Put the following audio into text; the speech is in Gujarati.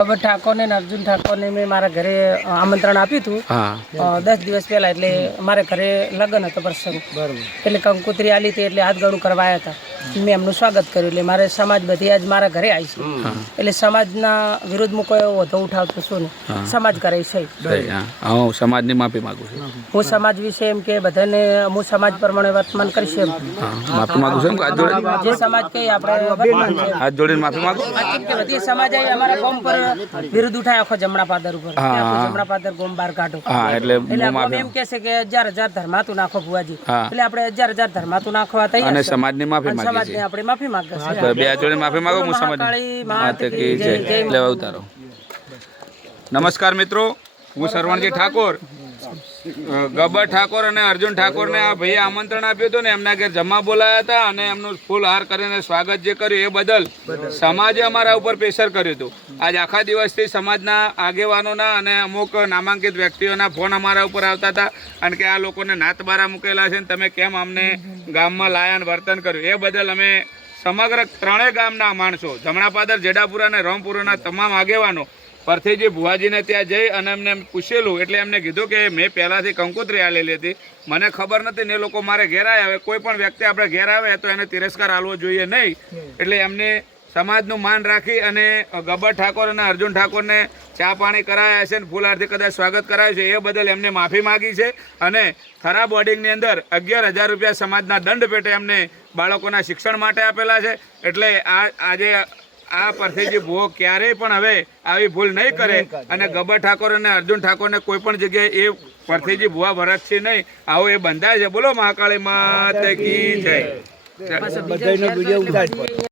ઠાકોર ને અર્જુન ઠાકોર ને મેં મારા ઘરે આમંત્રણ આપ્યું હતું 10 દિવસ પહેલા, એટલે મારા ઘરે લગ્ન હતો પ્રસંગ, એટલે કંકોત્રી આલી હતી, એટલે હાથ ગણું કરવા આવ્યા હતા. મેં એમનું સ્વાગત કર્યું. એટલે મારે સમાજ બધી આજ મારા ઘરે આવી છે, એટલે સમાજના વિરુદ્ધમાં કોઈ વધુ ઉઠાવતો છું ને, સમાજ કરે છે. હું સમાજની માફી માંગુ છું. હું સમાજ વિશે એમ કે બધાને હું સમાજ પ્રમાણે વર્તમાન કરીશ એમ માફી માંગુ છું. જે સમાજ કઈ આપણે હાથ જોડીને માફી માંગુ. બધી સમાજ આવી અમારા ગામ પર વિરુદ્ધ ઉઠાય, આખો જમણા પાદર ઉપર જમણા પાદર ગોમ બહાર કાઢો. એટલે એમ કે છે કે 1000 ધર્માતું નાખો ભુવાજી, એટલે આપણે 1000 ધર્માતું નાખવા તૈયાર અને સમાજની માફી માંગી સમાજને આપણે માફી માંગે છે. બે હાથ જોડીને માફી માંગો. હું સમાજની માતા કી જય. લેવા ઉતારો. નમસ્કાર મિત્રો, હું સરવણજી ઠાકોર, ગબ્બર ઠાકોર અને અર્જુન ઠાકોરને આ ભાઈએ આમંત્રણ આપ્યું હતું ને એમના ઘેર જમવા બોલાયા હતા, અને એમનું ફૂલ હાર કરીને સ્વાગત જે કર્યું એ બદલ સમાજે અમારા ઉપર પ્રેશર કર્યું હતું. આજ આખા દિવસથી સમાજના આગેવાનોના અને અમુક નામાંકિત વ્યક્તિઓના ફોન અમારા ઉપર આવતા હતા, અને કે આ લોકોને નાતબારા મૂકેલા છે ને તમે કેમ અમને ગામમાં લાયા વર્તન કર્યું, એ બદલ અમે સમગ્ર ત્રણેય ગામના માણસો, જમણાપાદર, જેડાપુરા અને રોમપુરાના તમામ આગેવાનો પરથીજી ભુવાજીને ત્યાં જઈ અને એમને પૂછેલું, એટલે એમને કીધું કે મેં પહેલાંથી કંકોત્રી આલેલી હતી, મને ખબર નથી ને એ લોકો મારે ઘેર આવ્યા. હવે કોઈ પણ વ્યક્તિ આપણે ઘેર આવે તો એને તિરસ્કાર આલવો જોઈએ નહીં, એટલે એમને સમાજનું માન રાખી અને ગબ્બર ઠાકોર અને અર્જુન ઠાકોરને ચા પાણી કરાયા છે, ફૂલહારથી કદાચ સ્વાગત કરાયું છે, એ બદલ એમને માફી માગી છે. અને ખરાબ બોર્ડિંગની અંદર 11,000 રૂપિયા સમાજના દંડ પેટે એમને બાળકોના શિક્ષણ માટે આપેલા છે. એટલે આજે આ પરથીજી ભુવો ક્યારેય પણ હવે આવી ભૂલ નહીં કરે, અને ગબ્બર ઠાકોર અને અર્જુન ઠાકોરને કોઈ પણ જગ્યાએ એ પરથીજી ભુવા ભરતશે નહીં, આવો એ બંધાય છે. બોલો મહાકાળી માતા કી જય.